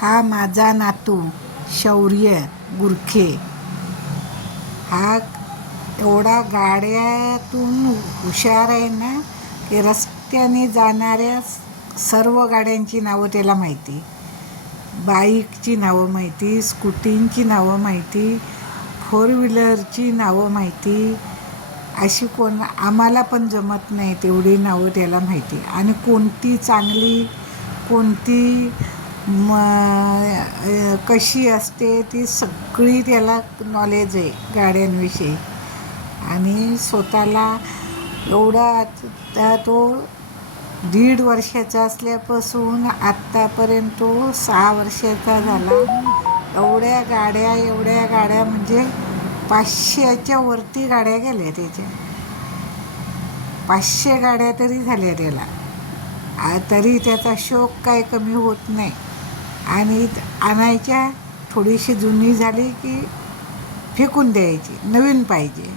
हा माझा नातू शौर्य गुरखे. हा एवढा गाड्यातून हुशार आहे ना की रस्त्याने जाणाऱ्या सर्व गाड्यांची नावं त्याला माहिती. बाईकची नावं माहिती, स्कूटींची नावं माहिती, फोर व्हीलरची नावं माहिती. अशी आम्हाला पण जमत नाही तेवढी नावं त्याला माहिती. आणि कोणती चांगली, कोणती कशी असते ती सगळी त्याला नॉलेज आहे गाड्यांविषयी. आणि स्वतःला एवढा तो 1.5 वर्षाचा असल्यापासून आत्तापर्यंत तो 6 वर्षाचा झाला. एवढ्या गाड्या म्हणजे 500च्या वरती गाड्या गेल्या त्याच्या. 500 गाड्या तरी झाल्या त्याला. तरी त्याचा शौक काय कमी होत नाही. आणि आणायच्या, थोडीशी जुनी झाली की फेकून द्यायची, नवीन पाहिजे.